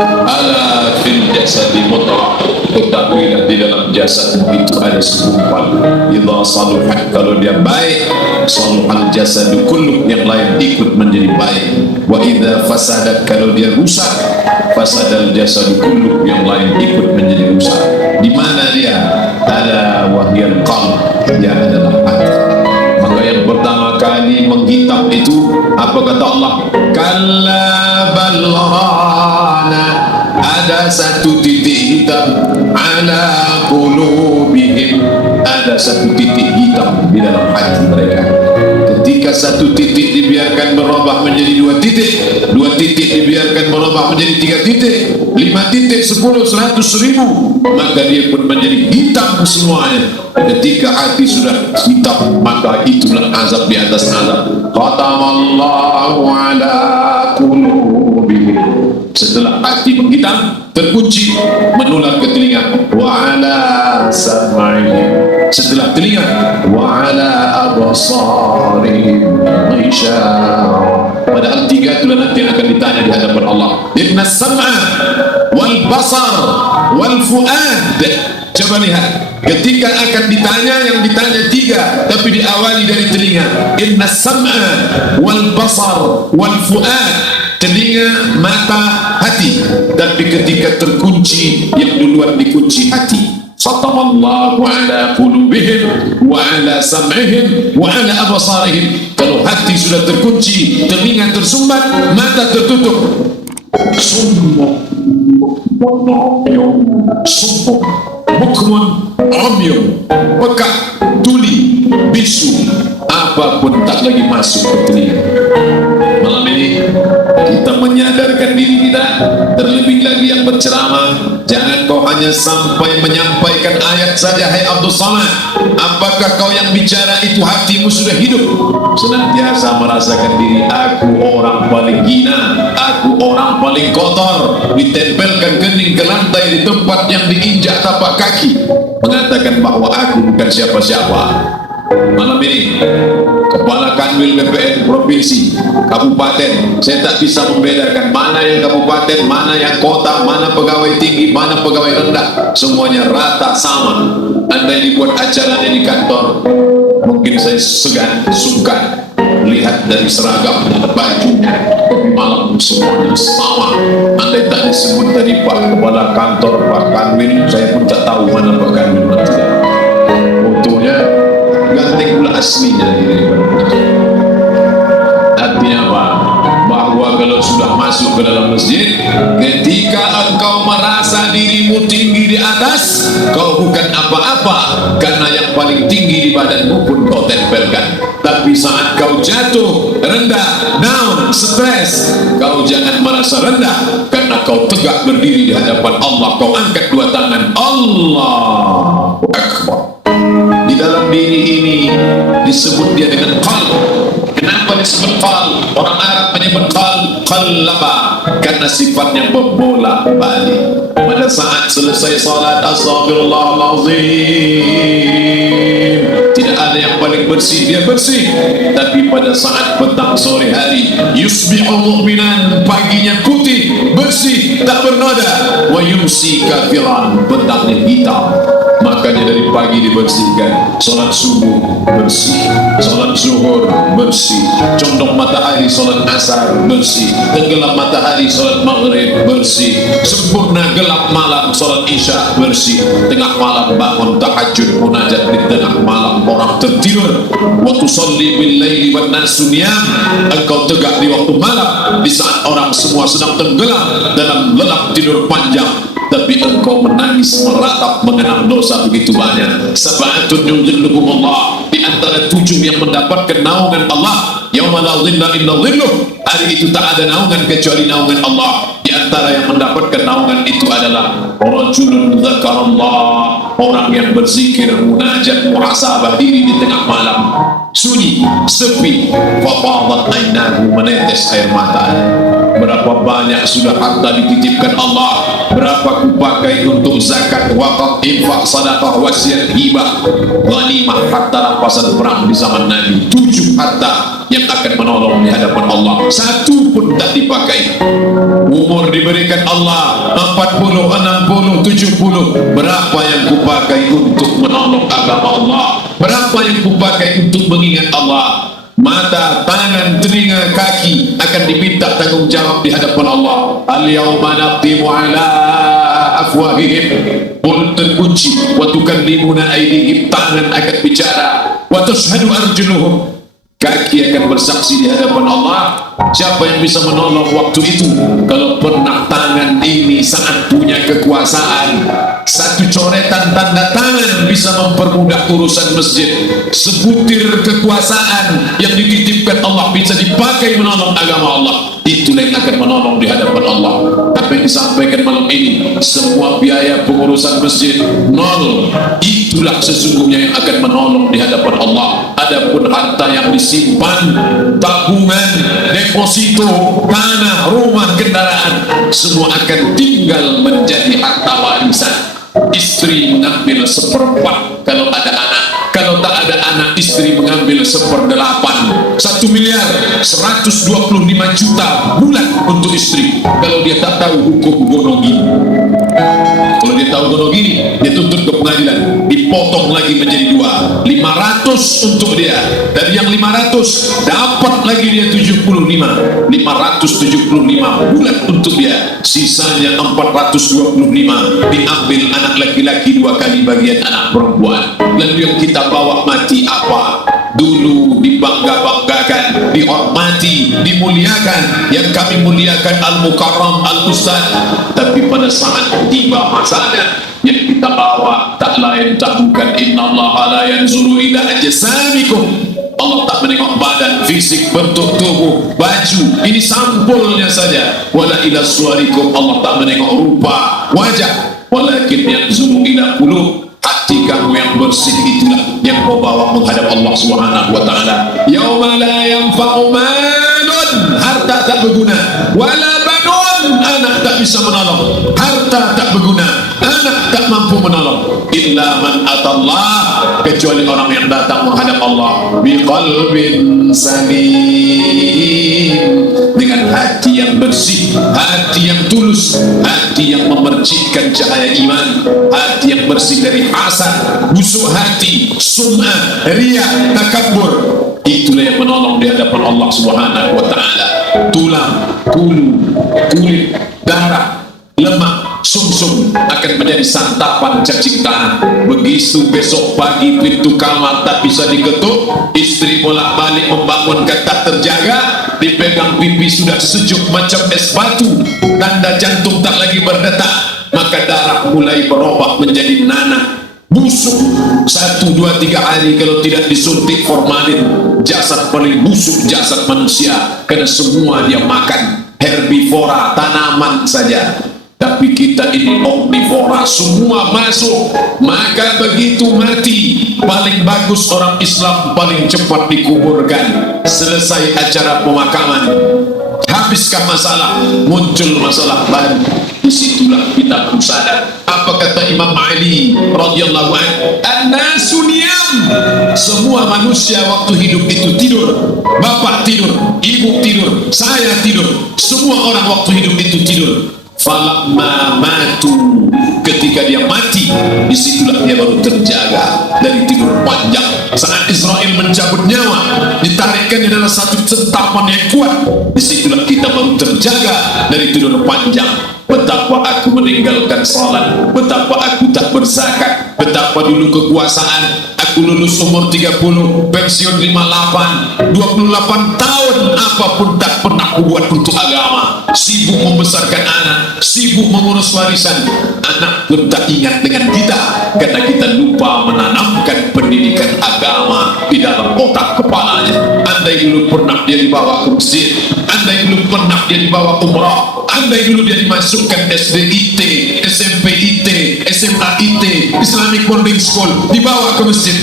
Ala fil jasadi mudghah, ketahuilah di dalam jasad itu ada segumpal. Idza saluhat, kalau dia baik, saluhal jasadu kullu, yang lain ikut menjadi baik. Wa idza fasadat, kalau dia rusak, fasadal jasadu kullu, yang lain ikut menjadi rusak. Di mana dia? Ala wahyal qalb, dia adalah hati. Maka yang pertama kali menghitam itu apa kata Allah? Kalla bal rana, ada satu titik hitam, ala qulubihim, ada satu titik hitam di dalam hati mereka. Ketika satu titik dibiarkan berubah menjadi dua titik dibiarkan berubah menjadi 3 titik, 5 titik, 10, 100, 1000, maka dia pun menjadi hitam semuanya. Ketika hati sudah hitam, maka itulah azab di atas azab. Khatamallahu ala qulubihim. Setelah hati menghitam, terkunci, menular ke telinga. Wa ala sam'ihim. Setelah telinga, wa ala absarihim ghishawa. Padahal 3 itulah nanti yang akan ditanya di hadapan Allah. Inna sam'a wal basar wal fuad. Coba lihat, ketika akan ditanya, yang ditanya 3, tapi diawali dari telinga. Inna sam'a wal basar wal fuad, telinga, mata, hati. Tapi ketika terkunci, yang duluan dikunci hati. Khatamallahu ala qulubihim wa ala sam'ihim wa ala absarihim. Kalau hati sudah terkunci, telinga tersumbat, mata tertutup, summa sumpuk, bukmun umyun, pekak, tuli, bisu, apapun tak lagi masuk ke telinga. Malam ini kita menyadarkan diri kita, terlebih lagi yang berceramah, jangan kau hanya sampai menyampaikan ayat saja. Hai Abdul Samad, apakah kau yang bicara itu hatimu sudah hidup? Senantiasa merasakan diri, aku orang paling hina, aku orang paling kotor, ditempelkan kening ke lantai di tempat yang diinjak tapak kaki, mengatakan bahwa aku bukan siapa-siapa. Malam ini Kepala Kanwil BPN Provinsi, Kabupaten, saya tak bisa membedakan mana yang kabupaten, mana yang kota, mana pegawai tinggi, mana pegawai rendah, semuanya rata sama. Andai dibuat acaranya di kantor, mungkin saya segan, sungkan lihat dari seragam bajunya, tapi malam semuanya sama. Andai tak disebut tadi Pak Kepala Kantor, Pak Kanwil, saya pun tak tahu mana Pak Kanwil nanti. Fotonya ganteng pula aslinya ini. Artinya apa? Bahwa kalau sudah masuk ke dalam masjid, ketika engkau merasa dirimu tinggi di atas, kau bukan apa-apa, karena yang paling tinggi di badanmu pun kau tempelkan. Tapi saat kau jatuh, rendah, down, stres, kau jangan merasa rendah, karena kau tegak berdiri di hadapan Allah. Kau angkat 2 tangan, Allahu Akbar. Di dalam diri ini disebut dia dengan qalb. Kenapa disebut qalb? Orang Arab menyebut qalb, qallaba, karena sifatnya berbola balik. Pada saat selesai salat, astagfirullahalazim, tidak ada yang paling bersih, dia bersih. Tapi pada saat petang sore hari, yusbihu mu'minan, paginya putih, bersih, tak bernoda, wa yumsi kafiran, petangnya hitam. Makanya dari pagi dibersihkan, sholat subuh bersih, sholat zuhur bersih, condong matahari sholat asar bersih, tenggelam matahari sholat maghrib bersih, sempurna gelap malam sholat isya bersih, tengah malam bangun tahajud munajat, di tengah malam orang tertidur, waktu sholli bil laili wan nasu niyam, engkau tegak di waktu malam, di saat orang semua sedang tenggelam dalam lelap tidur panjang, tapi engkau menangis meratap mengenang dosa begitu banyak. Sab'atun yudhilluhumullah, di antara 7 yang mendapatkan naungan Allah, yauma la dhilla illa dhilluh, hari itu tak ada naungan kecuali naungan Allah. Di antara yang mendapatkan naungan itu adalah rajulun dzakarallah, orang yang berzikir, munajat, muhasabah diri di tengah malam, sunyi, sepi, fafadat ainahu, menetes air mata. Berapa banyak sudah harta dititipkan Allah, berapa kupakai untuk zakat, wakaf, infak, sedekah, wasiat, hibah, ghanimah, harta rampasan perang di zaman Nabi. 7 harta yang akan menolong di hadapan Allah, satu pun tak dipakai. Umur diberikan Allah 40, 60, 70. Berapa yang kupakai untuk menolong agama Allah? Berapa yang kupakai untuk mengingat Allah? Mata, tangan, telinga, kaki akan diminta tanggung jawab di hadapan Allah. Al-yawma naqtimu ala afwahihim, mulut terkunci, wa tukallimuna aydihim, tangan akan bicara, wa tashhadu arjuluhum, kaki akan bersaksi di hadapan Allah. Siapa yang bisa menolong waktu itu? Kalau pernah tangan ini saat punya kekuasaan, satu coretan tanda tangan bisa mempermudah urusan masjid. Sebutir kekuasaan yang dititipkan Allah bisa dipakai menolong agama Allah. Itulah yang akan menolong di hadapan Allah. Apa yang disampaikan malam ini, semua biaya pengurusan masjid nol. Itulah sesungguhnya yang akan menolong di hadapan Allah. Adapun harta yang disimpan, tabungan, deposito, tanah, rumah, kendaraan, semua akan tinggal menjadi harta warisan. Istri mengambil 1/4 kalau ada anak, kalau tak ada anak istri mengambil 1/8. 1 miliar 125 juta bulan untuk istri. Kalau dia tak tahu hukum gonogini, kalau dia tahu gonogini, dia tuntut ke pengadilan, dipotong lagi menjadi 2, 500 untuk dia. Dari yang 500 dapat lagi dia 75, 575 bulan untuk dia. Sisanya 425 diambil anak laki-laki 2 kali bagian anak perempuan. Lalu yang kita bawa mati apa? Dulu dibangga-banggakan, dihormati, dimuliakan. Yang kami muliakan Al-Mukarram, Al-Ustaz. Tapi pada saat tiba masanya, yang kita bawa tak lain tak bukan innallaha la yanzuru ila ajsamikum. Allah tak menengok badan, fisik, bentuk tubuh, baju, ini sampulnya saja. Wala ila suwarikum, Allah tak menengok rupa, wajah. Walakin yanzuru ila qulub, hati kamu yang bersih itulah yang membawa menghadap Allah Subhanahu wa taala. Yauma la yanfa'u malun, harta tak berguna, wala banun, anak tak bisa menolong. Harta tak berguna, anak tak mampu menolong. Illa man atallah, kecuali orang yang datang menghadap Allah biqalbin salim, dengan hati yang bersih, hati yang tulus, hati yang memercikkan cahaya iman, hati yang bersih dari hasad, busuk hati, sum'ah, riya, takabur. Itulah yang menolong di hadapan Allah Subhanahu wa taala. Tulang, bulu, kulit, darah, lemak, sumsum akan menjadi santapan cacing tanah. Begitu besok pagi pintu kamar tak bisa diketuk, istri bolak-balik membangunkan tak terjaga, dipegang pipi sudah sejuk macam es batu, tanda jantung tak lagi berdetak, maka darah mulai berubah menjadi nanah, busuk. 1, 2, 3 hari kalau tidak disuntik formalin, jasad paling busuk jasad manusia, karena semua dia makan herbivora, tanaman saja. Tapi kita ini omnivora, semua masuk. Maka begitu mati, paling bagus orang Islam paling cepat dikuburkan. Selesai acara pemakaman, habiskan masalah, muncul masalah baru. Disitulah kita baru sadar. Apa kata Imam Ali radhiyallahu anhu? An-nasu niyam. Semua manusia waktu hidup itu tidur. Bapak tidur, ibu tidur, saya tidur. Semua orang waktu hidup itu tidur. Falamma matu, ketika dia mati, disitulah dia baru terjaga dari tidur panjang. Saat Israel mencabut nyawa, ditarikkan dalam satu sentapan yang kuat, disitulah kita baru terjaga dari tidur panjang. Betapa aku meninggalkan salat, betapa aku tak berzakat, betapa dulu kekuasaan. Aku lulus umur 30, pensiun 58, 28 tahun, apapun tak pernah aku buat untuk agama. Sibuk membesarkan anak, sibuk mengurus warisan. Anak pun tak ingat dengan kita, karena kita lupa menanamkan pendidikan agama di dalam otak kepalanya. Andai dulu pernah dia dibawa ke masjid, andai dulu pernah dia dibawa umrah, andai dulu dia dimasukkan SDIT, SMA IT, Islamic Boarding School, dibawa ke masjid.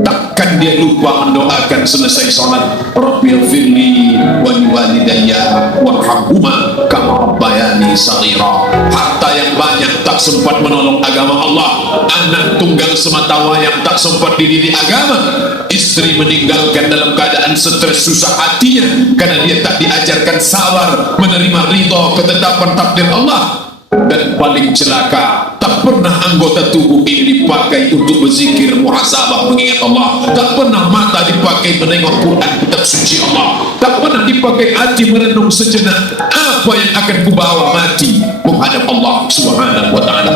Takkan dia lupa mendoakan selesai sholat, Rabbighfirli wa liwalidayya warhamhuma kama rabbayani shaghira. Harta yang banyak tak sempat menolong agama Allah, anak tunggal semata wayang tak sempat dididik agama, istri meninggalkan dalam keadaan stres susah hatinya karena dia tak diajarkan sabar menerima ridha ketetapan takdir Allah. Dan paling celaka, tak pernah anggota tubuh ini dipakai untuk berzikir, muhasabah, mengingat Allah. Tak pernah mata dipakai menengok Quran, kitab suci Allah. Tak pernah dipakai hati merenung sejenak apa yang akan kubawa mati menghadap Allah Subhanahu wa ta'ala.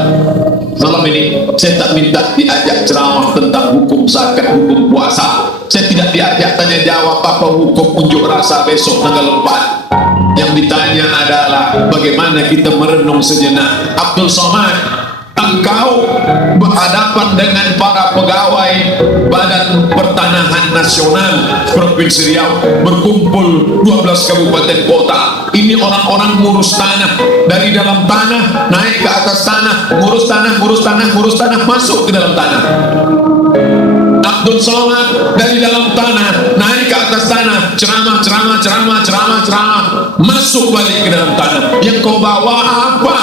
Malam ini saya tak minta diajak ceramah tentang hukum zakat, hukum puasa. Saya tidak diajak tanya jawab apa hukum unjuk rasa besok tanggal 4. Yang ditanya adalah bagaimana kita merenung sejenak. Abdul Somad, engkau berhadapan dengan para pegawai Badan Pertanahan Nasional Provinsi Riau, berkumpul 12 kabupaten kota. Ini orang-orang ngurus tanah, dari dalam tanah naik ke atas tanah, ngurus tanah, ngurus tanah, ngurus tanah, masuk ke dalam tanah. Abdul Somad dari dalam tanah naik ke atas tanah, ceramah, ceramah, ceramah, ceramah, ceramah, masuk balik ke dalam tanah. Yang kau bawa apa?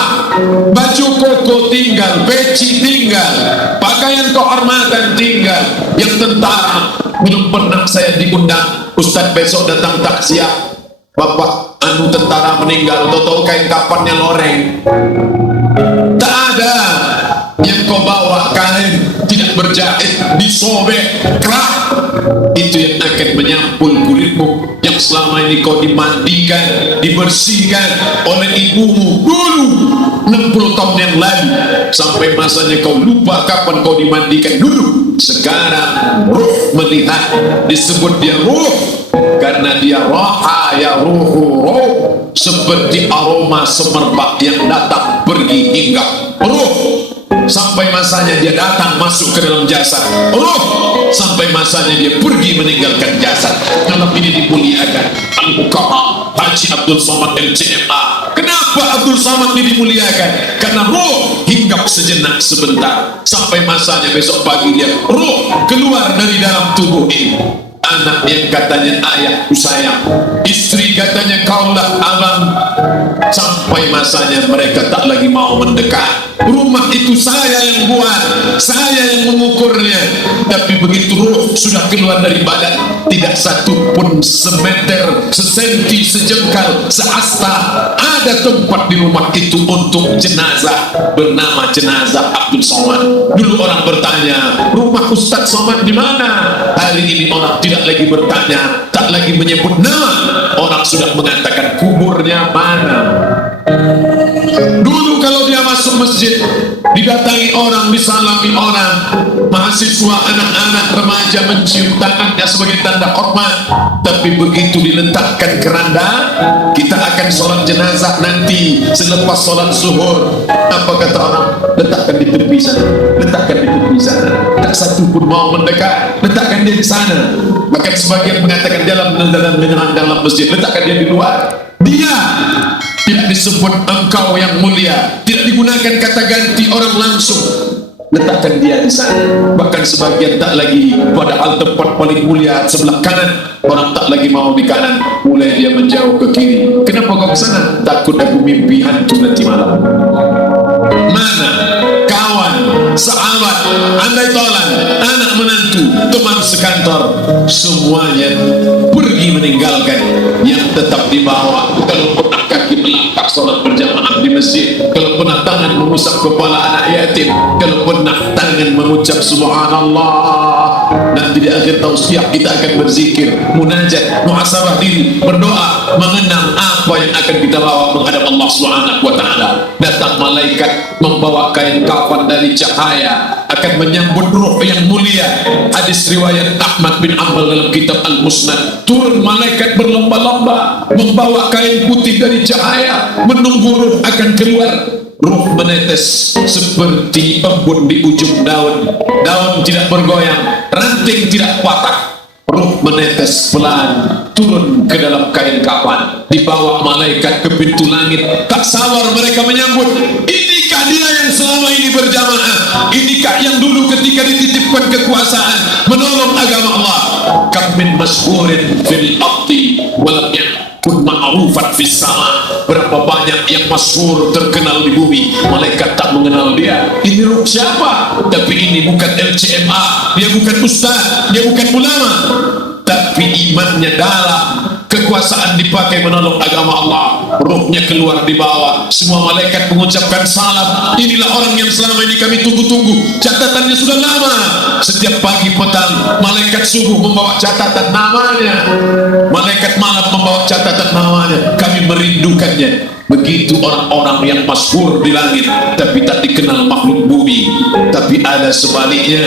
Baju koko tinggal, peci tinggal, pakaian kehormatan tinggal. Yang tentara, belum pernah saya diundang, Ustaz besok datang takziah, bapak anu tentara meninggal, tahu kain kapannya loreng. Tak ada. Yang kau bawa kain tidak berjahit, disobek, kerak. Itu yang akan menyampul kulitmu yang selama ini kau dimandikan, dibersihkan oleh ibumu dulu 60 tahun yang lalu, sampai masanya kau lupa kapan kau dimandikan dulu. Sekarang ruh melihat, disebut dia ruh karena dia roha ya ruhu roh, seperti aroma semerbak yang datang pergi hingga ruh. Sampai masanya dia datang masuk ke dalam jasad ruh, sampai masanya dia pergi meninggalkan jasad. Malam ini dimuliakan Al-Mukarram Haji Abdul Somad LCMA. Kenapa Abdul Somad ini dimuliakan? Karena ruh hinggap sejenak sebentar, sampai masanya besok pagi dia ruh keluar dari dalam tubuh ini. Anak yang katanya ayahku sayang, istri katanya kaulah abang, sampai masanya mereka tak lagi mau mendekat. Rumah itu saya yang buat, saya yang mengukurnya. Tapi begitu ruh sudah keluar dari badan, tidak satu pun semeter, sesenti, sejengkal, seasta ada tempat di rumah itu untuk jenazah bernama jenazah Abdul Somad. Dulu orang bertanya, rumah Ustaz Somad di mana? Hari ini orang tidak lagi bertanya, tak lagi menyebut nama. Orang sudah mengatakan kuburnya mana. Dulu kalau dia masuk masjid, didatangi orang, disalami orang, mahasiswa, anak-anak, remaja mencium tangannya sebagai tanda hormat. Tapi begitu diletakkan keranda, kita akan sholat jenazah nanti selepas sholat zuhur, apa kata orang? Letakkan di tepi sana, letakkan di tepi sana. Tak satu pun mau mendekat, letakkan dia di sana. Bahkan sebagian mengatakan dalam masjid, letakkan dia di luar. Dia tidak disebut engkau yang mulia, tidak digunakan kata ganti orang langsung, letakkan dia di sana. Bahkan sebagian tak lagi, padahal tempat paling mulia sebelah kanan, orang tak lagi mau di kanan, mulai dia menjauh ke kiri. Kenapa kau ke sana? Takut aku mimpi hantu nanti malam. Mana kawan, sahabat, andai tolan, anak menantu, teman sekantor, semuanya pergi meninggalkan. Yang tetap dibawa, kalau pernah kaki melangkah sholat berjamaah di masjid, kalau pernah tangan mengusap kepala anak yatim, kalau pernah tangan mengucap subhanallah. Nanti di akhir tausiah kita akan berzikir, munajat, muhasabah diri, berdoa, mengenang apa yang akan kita bawa menghadap Allah Subhanahu wa ta'ala. Datang malaikat membawa kain kafan dari cahaya, akan menyambut ruh yang mulia. Hadis riwayat Ahmad bin Ambal dalam kitab Al-Musnad, turun malaikat berlomba-lomba membawa kain putih dari cahaya, menunggu ruh akan keluar. Ruh menetes seperti embun di ujung daun, daun tidak bergoyang, ranting tidak patah. Ruh menetes pelan turun ke dalam kain kafan, dibawa malaikat ke pintu langit. Tak sabar mereka menyambut, inikah Inikah dia yang selama ini berjamaah? Inikah yang dulu ketika dititipkan kekuasaan menolong agama Allah? Kam min masyhurin fil ardi walam yakun ma'rufan fis sama. Berapa banyak yang masyhur terkenal di bumi, malaikat tak mengenal dia. Ini ruh siapa? Tapi ini bukan LCMA, dia bukan ustaz, dia bukan ulama, tapi imannya dalam. Kekuasaan dipakai menolong agama Allah, ruhnya keluar di bawah. Semua malaikat mengucapkan salam. Inilah orang yang selama ini kami tunggu-tunggu. Catatannya sudah lama. Setiap pagi petang malaikat subuh membawa catatan namanya, malaikat malam membawa catatan namanya. Kami merindukannya. Begitu orang-orang yang masyhur di langit tapi tak dikenal makhluk bumi. Tapi ada sebaliknya,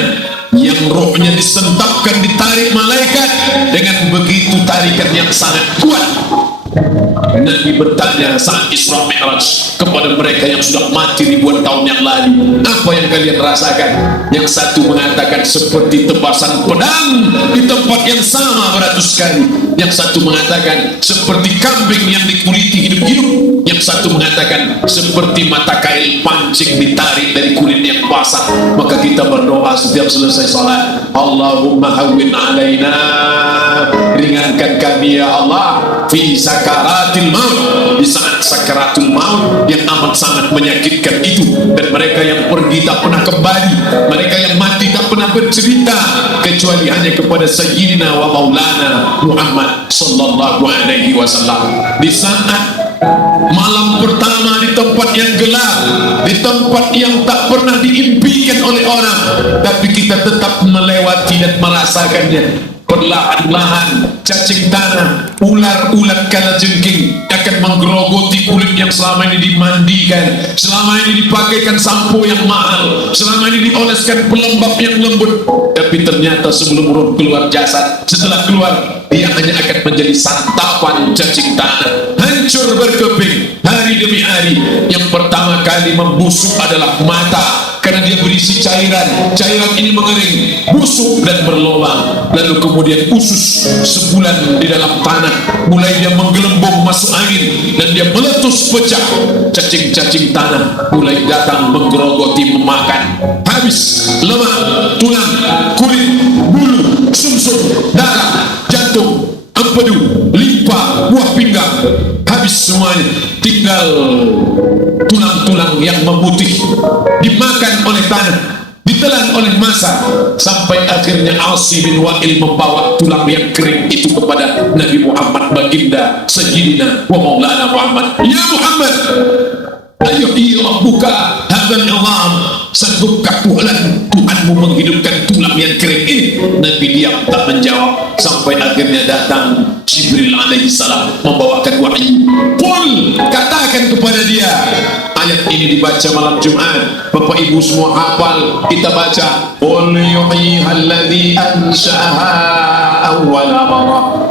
yang rohnya disentapkan, ditarik malaikat dengan begitu tarikan yang sangat kuat. Nabi bertanya saat Isra Mi'raj kepada mereka yang sudah mati ribuan tahun yang lalu, apa yang kalian rasakan? Yang satu mengatakan seperti tebasan pedang di tempat yang sama beratus kali. Yang satu mengatakan seperti kambing yang dikuliti hidup-hidup. Yang satu mengatakan seperti mata kail pancing ditarik dari kulit yang basah. Maka kita berdoa setiap selesai salat, Allahumma hawwin alaina, ringankan kami ya Allah, fi sakaratil maut, di saat sakaratul maut yang amat sangat menyakitkan itu. Dan mereka yang pergi tak pernah kembali, mereka yang mati tak pernah bercerita kecuali hanya kepada Sayyidina wa Maulana Muhammad sallallahu alaihi wasallam. Di saat malam pertama, di tempat yang gelap, di tempat yang tak pernah diimpikan oleh orang, tapi kita tetap melewati dan merasakannya. Perlahan-lahan cacing tanah, ular-ular kalajengking akan menggerogoti kulit yang selama ini dimandikan, selama ini dipakaikan sampo yang mahal, selama ini dioleskan pelembab yang lembut. Tapi ternyata sebelum roh keluar jasad, setelah keluar dia hanya akan menjadi santapan cacing tanah, hancur berkeping hari demi hari. Yang pertama kali membusuk adalah mata, karena dia berisi cairan. Cairan ini mengering, busuk dan berlubang. Lalu kemudian usus sebulan di dalam tanah, mulai dia menggelembung masuk angin dan dia meletus pecah. Cacing-cacing tanah mulai datang menggerogoti, memakan. Habis lemak, tulang, kulit, bulu, sumsum, darah, jantung, empedu, limpa, buah pinggang, habis semuanya. Tinggal tulang-tulang yang memutih, dimakan oleh tanah, ditelan oleh massa, sampai akhirnya Asi bin Wa'il membawa tulang yang kering itu kepada Nabi Muhammad, baginda Sayyidina wa Maulana Muhammad. Ya Muhammad, ayuhi rabbuka hadzal izam, sanggupkah Tuhanmu menghidupkan tulang yang kering ini? Nabi diam tak menjawab, sampai akhirnya datang Jibril alaihi salam membawakan wahyu. Qul, katakan kepada dia. Ayat ini dibaca malam Jumat, Bapak Ibu semua hafal. Kita baca, qul yuhyiha alladhi ansha'aha awwala marrah.